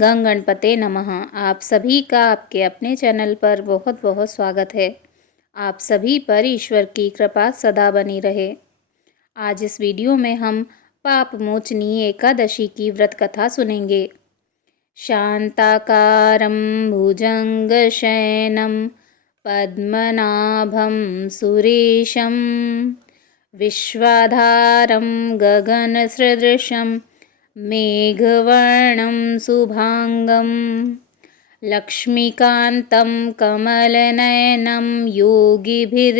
गंग गणपते नमः। आप सभी का आपके अपने चैनल पर बहुत बहुत स्वागत है। आप सभी पर ईश्वर की कृपा सदा बनी रहे। आज इस वीडियो में हम पाप मोचनी एकादशी की व्रत कथा सुनेंगे। शांताकारं भुजंगशयनं पद्मनाभं सुरेशं विश्वाधारं गगनसदृशं मेघवर्णं शुभांगं लक्ष्मीकान्तं कमलनयनं योगिभिर्ध्यानगम्यं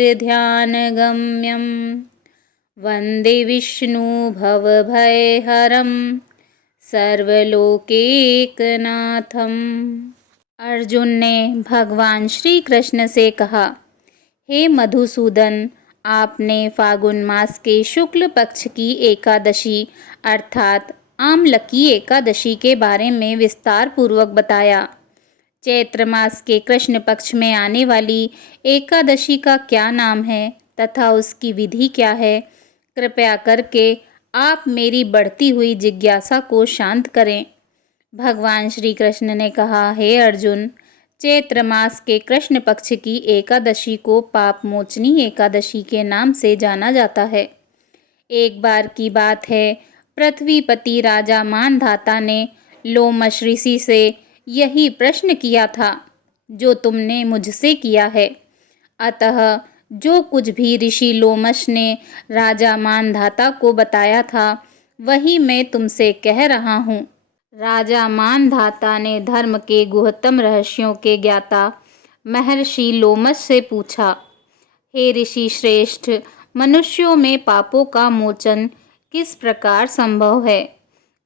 वन्दे विष्णु भवभयहरं सर्वलोकैकनाथम। अर्जुन ने भगवान श्री कृष्ण से कहा, हे मधुसूदन, आपने फागुन मास के शुक्ल पक्ष की एकादशी अर्थात आमलकी एकादशी के बारे में विस्तार पूर्वक बताया। चैत्र मास के कृष्ण पक्ष में आने वाली एकादशी का क्या नाम है तथा उसकी विधि क्या है, कृपया करके आप मेरी बढ़ती हुई जिज्ञासा को शांत करें। भगवान श्री कृष्ण ने कहा, हे अर्जुन, चैत्र मास के कृष्ण पक्ष की एकादशी को पाप मोचनी एकादशी के नाम से जाना जाता है। एक बार की बात है, पृथ्वीपति राजा मानधाता ने लोमश ऋषि से यही प्रश्न किया था जो तुमने मुझसे किया है। अतः जो कुछ भी ऋषि लोमश ने राजा मानधाता को बताया था वही मैं तुमसे कह रहा हूँ। राजा मानधाता ने धर्म के गुहतम रहस्यों के ज्ञाता महर्षि लोमश से पूछा, हे ऋषि श्रेष्ठ, मनुष्यों में पापों का मोचन किस प्रकार संभव है?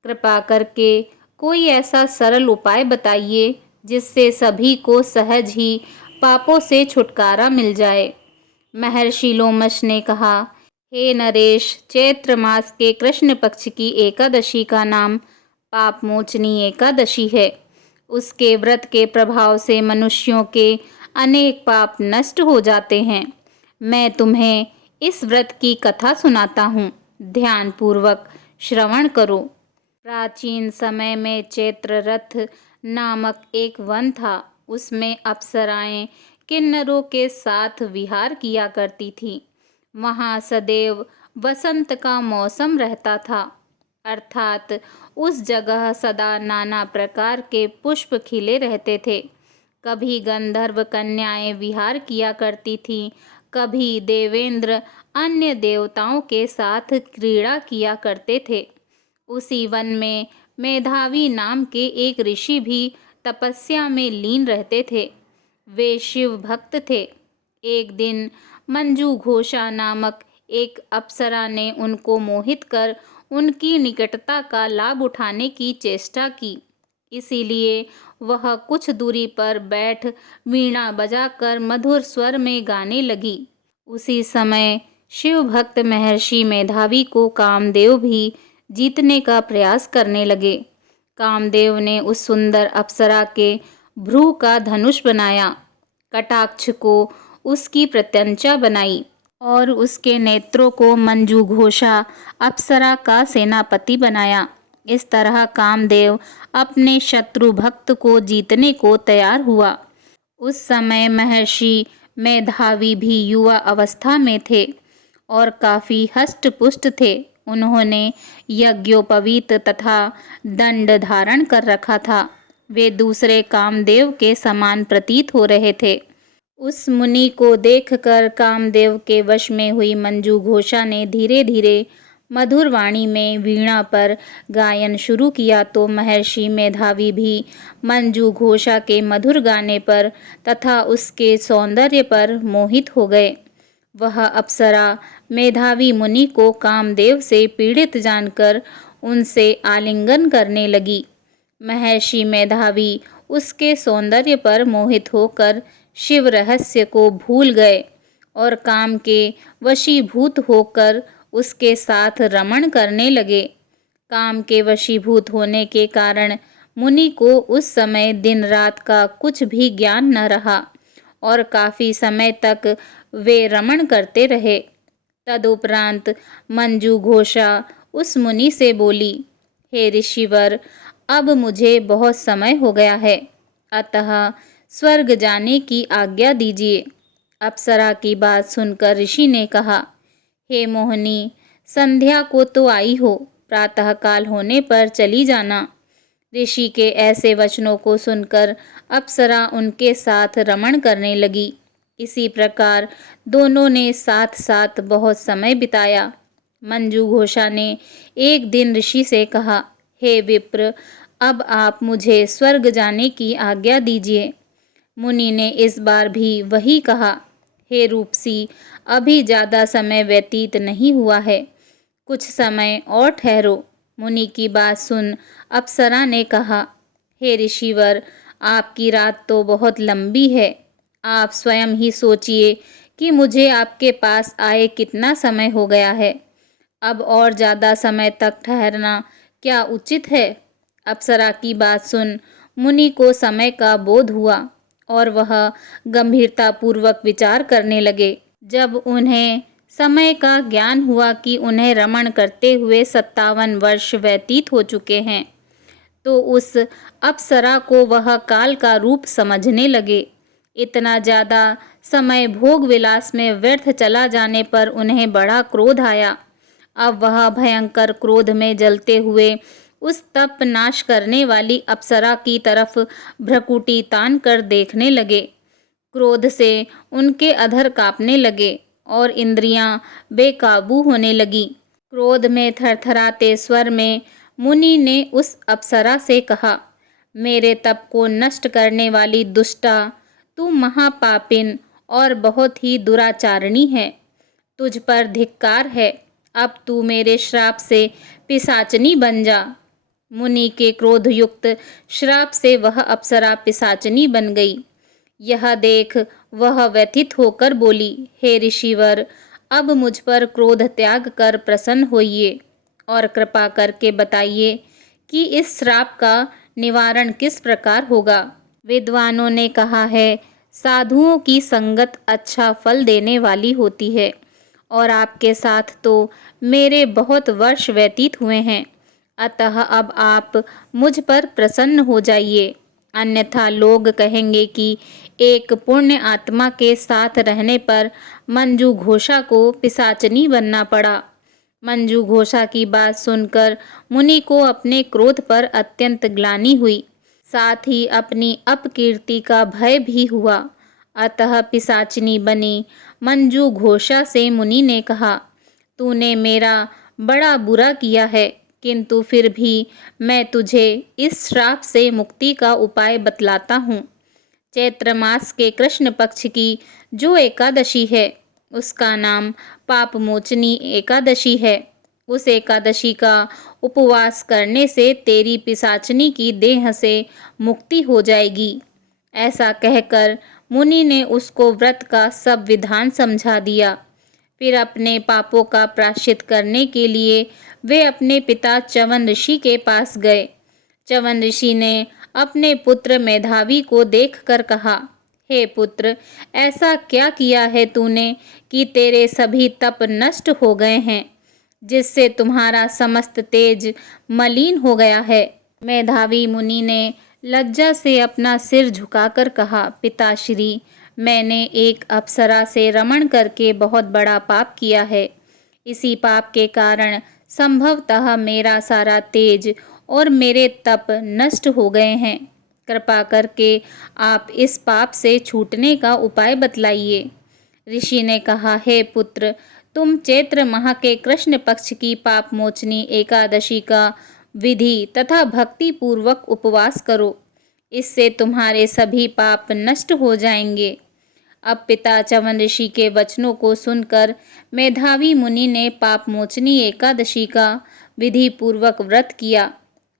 कृपा करके कोई ऐसा सरल उपाय बताइए जिससे सभी को सहज ही पापों से छुटकारा मिल जाए। महर्षि लोमश ने कहा, हे नरेश, चैत्र मास के कृष्ण पक्ष की एकादशी का नाम पाप मोचनी एकादशी है। उसके व्रत के प्रभाव से मनुष्यों के अनेक पाप नष्ट हो जाते हैं। मैं तुम्हें इस व्रत की कथा सुनाता हूँ, ध्यान पूर्वक श्रवण करो। प्राचीन समय में चैत्र रथ नामक एक वन था। उसमें अप्सराएं किन्नरों के साथ विहार किया करती थीं। वहाँ सदैव वसंत का मौसम रहता था, अर्थात उस जगह सदा नाना प्रकार के पुष्प खिले रहते थे। कभी गंधर्व कन्याएं विहार किया करती थीं, कभी देवेंद्र अन्य देवताओं के साथ क्रीड़ा किया करते थे। उसी वन में मेधावी नाम के एक ऋषि भी तपस्या में लीन रहते थे। वे शिव भक्त थे। एक दिन मंजू घोषा नामक एक अप्सरा ने उनको मोहित कर उनकी निकटता का लाभ उठाने की चेष्टा की। इसीलिए वह कुछ दूरी पर बैठ वीणा बजाकर मधुर स्वर में गाने लगी। उसी समय शिव भक्त महर्षि मेधावी को कामदेव भी जीतने का प्रयास करने लगे। कामदेव ने उस सुंदर अप्सरा के भ्रू का धनुष बनाया, कटाक्ष को उसकी प्रत्यंचा बनाई और उसके नेत्रों को मंजू घोषा अप्सरा का सेनापति बनाया। इस तरह कामदेव अपने शत्रु भक्त को जीतने को तैयार हुआ। उस समय महर्षि मेधावी भी युवा अवस्था में थे और काफी हष्ट-पुष्ट थे। उन्होंने यज्ञोपवीत तथा दंड धारण कर रखा था। वे दूसरे कामदेव के समान प्रतीत हो रहे थे। उस मुनि को देखकर कामदेव के वश में हुई मंजू घोषा ने धीरे धीरे मधुर वाणी में वीणा पर गायन शुरू किया तो महर्षि मेधावी भी मंजू घोषा के मधुर गाने पर तथा उसके सौंदर्य पर मोहित हो गए। वह अप्सरा मेधावी मुनि को कामदेव से पीड़ित जानकर उनसे आलिंगन करने लगी। महर्षि मेधावी उसके सौंदर्य पर मोहित होकर शिव रहस्य को भूल गए और काम के वशीभूत होकर उसके साथ रमण करने लगे। काम के वशीभूत होने के कारण मुनि को उस समय दिन रात का कुछ भी ज्ञान न रहा और काफी समय तक वे रमण करते रहे। तदुपरांत मंजू घोषा उस मुनि से बोली, हे ऋषिवर, अब मुझे बहुत समय हो गया है, अतः स्वर्ग जाने की आज्ञा दीजिए। अप्सरा की बात सुनकर ऋषि ने कहा, हे मोहिनी, संध्या को तो आई हो, प्रातःकाल होने पर चली जाना। ऋषि के ऐसे वचनों को सुनकर अप्सरा उनके साथ रमण करने लगी। इसी प्रकार दोनों ने साथ साथ बहुत समय बिताया। मंजू घोषा ने एक दिन ऋषि से कहा, हे विप्र, अब आप मुझे स्वर्ग जाने की आज्ञा दीजिए। मुनि ने इस बार भी वही कहा, हे रूपसी, अभी ज़्यादा समय व्यतीत नहीं हुआ है, कुछ समय और ठहरो। मुनि की बात सुन अप्सरा ने कहा, हे ऋषिवर, आपकी रात तो बहुत लंबी है। आप स्वयं ही सोचिए कि मुझे आपके पास आए कितना समय हो गया है। अब और ज़्यादा समय तक ठहरना क्या उचित है? अप्सरा की बात सुन मुनि को समय का बोध हुआ और वह गंभीरतापूर्वक विचार करने लगे। जब उन्हें समय का ज्ञान हुआ कि उन्हें रमण करते हुए 57 वर्ष व्यतीत हो चुके हैं, तो उस अप्सरा को वह काल का रूप समझने लगे। इतना ज़्यादा समय भोग विलास में व्यर्थ चला जाने पर उन्हें बड़ा क्रोध आया। अब वह भयंकर क्रोध में जलते हुए उस तप नाश करने वाली अप्सरा की तरफ भ्रकुटी तान कर देखने लगे। क्रोध से उनके अधर कांपने लगे और इंद्रियां बेकाबू होने लगी। क्रोध में थरथराते स्वर में मुनि ने उस अप्सरा से कहा, मेरे तप को नष्ट करने वाली दुष्टा, तू महापापिन और बहुत ही दुराचारणी है। तुझ पर धिक्कार है। अब तू मेरे श्राप से पिशाचनी बन जा। मुनि के क्रोधयुक्त श्राप से वह अप्सरा पिशाचनी बन गई। यह देख वह व्यथित होकर बोली, हे ऋषिवर, अब मुझ पर क्रोध त्याग कर प्रसन्न होइए और कृपा करके बताइए कि इस श्राप का निवारण किस प्रकार होगा। विद्वानों ने कहा है, साधुओं की संगत अच्छा फल देने वाली होती है और आपके साथ तो मेरे बहुत वर्ष व्यतीत हुए हैं, अतः अब आप मुझ पर प्रसन्न हो जाइए, अन्यथा लोग कहेंगे कि एक पुण्य आत्मा के साथ रहने पर मंजू घोषा को पिशाचनी बनना पड़ा। मंजू घोषा की बात सुनकर मुनि को अपने क्रोध पर अत्यंत ग्लानि हुई, साथ ही अपनी अपकीर्ति का भय भी हुआ। अतः पिशाचिनी बनी मंजू घोषा से मुनि ने कहा, तूने मेरा बड़ा बुरा किया है, किंतु फिर भी मैं तुझे इस श्राप से मुक्ति का उपाय बतलाता हूँ। चैत्र मास के कृष्ण पक्ष की जो एकादशी है, उसका नाम पापमोचनी एकादशी है। उस एकादशी का उपवास करने से तेरी पिशाचनी की देह से मुक्ति हो जाएगी। ऐसा कहकर मुनि ने उसको व्रत का सब विधान समझा दिया। फिर अपने पापों का प्रायश्चित करने के लिए वे अपने पिता च्यवन ऋषि के पास गए। च्यवन ऋषि ने अपने पुत्र मेधावी को देखकर कहा, हे पुत्र, ऐसा क्या किया है तूने कि तेरे सभी तप नष्ट हो गए हैं, जिससे तुम्हारा समस्त तेज मलिन हो गया है। मेधावी मुनि ने लज्जा से अपना सिर झुकाकर कहा, पिताश्री, मैंने एक अप्सरा से रमण करके बहुत बड़ा पाप किया है। इसी पाप के कारण संभवतः मेरा सारा तेज और मेरे तप नष्ट हो गए हैं। कृपा करके आप इस पाप से छूटने का उपाय बतलाइए। ऋषि ने कहा, हे पुत्र, तुम चैत्र माह के कृष्ण पक्ष की पाप मोचनी एकादशी का विधि तथा भक्ति पूर्वक उपवास करो, इससे तुम्हारे सभी पाप नष्ट हो जाएंगे। अब पिता च्यवन ऋषि के वचनों को सुनकर मेधावी मुनि ने पाप मोचनी एकादशी का विधि पूर्वक व्रत किया।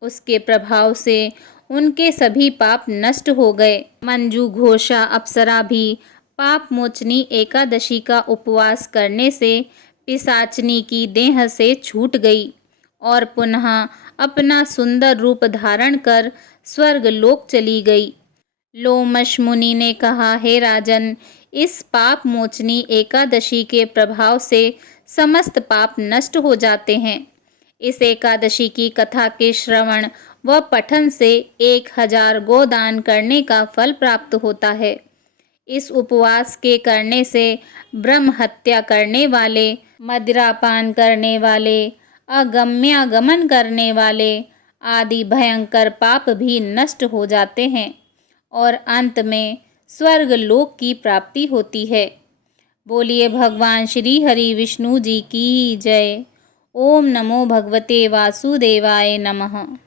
उसके प्रभाव से उनके सभी पाप नष्ट हो गए। मंजू घोषा अप्सरा भी पाप मोचनी एकादशी का उपवास करने से पिशाचनी की देह से छूट गई और पुनः अपना सुंदर रूप धारण कर स्वर्ग लोक चली गई। लोमश मुनि ने कहा, हे राजन, इस पाप मोचनी एकादशी के प्रभाव से समस्त पाप नष्ट हो जाते हैं। इस एकादशी की कथा के श्रवण व पठन से 1000 गोदान करने का फल प्राप्त होता है। इस उपवास के करने से ब्रह्म हत्या करने वाले, मदिरापान करने वाले, अगम्यागमन करने वाले आदि भयंकर पाप भी नष्ट हो जाते हैं और अंत में स्वर्ग लोक की प्राप्ति होती है। बोलिए भगवान श्री हरि विष्णु जी की जय। ओम नमो भगवते वासुदेवाय नमः।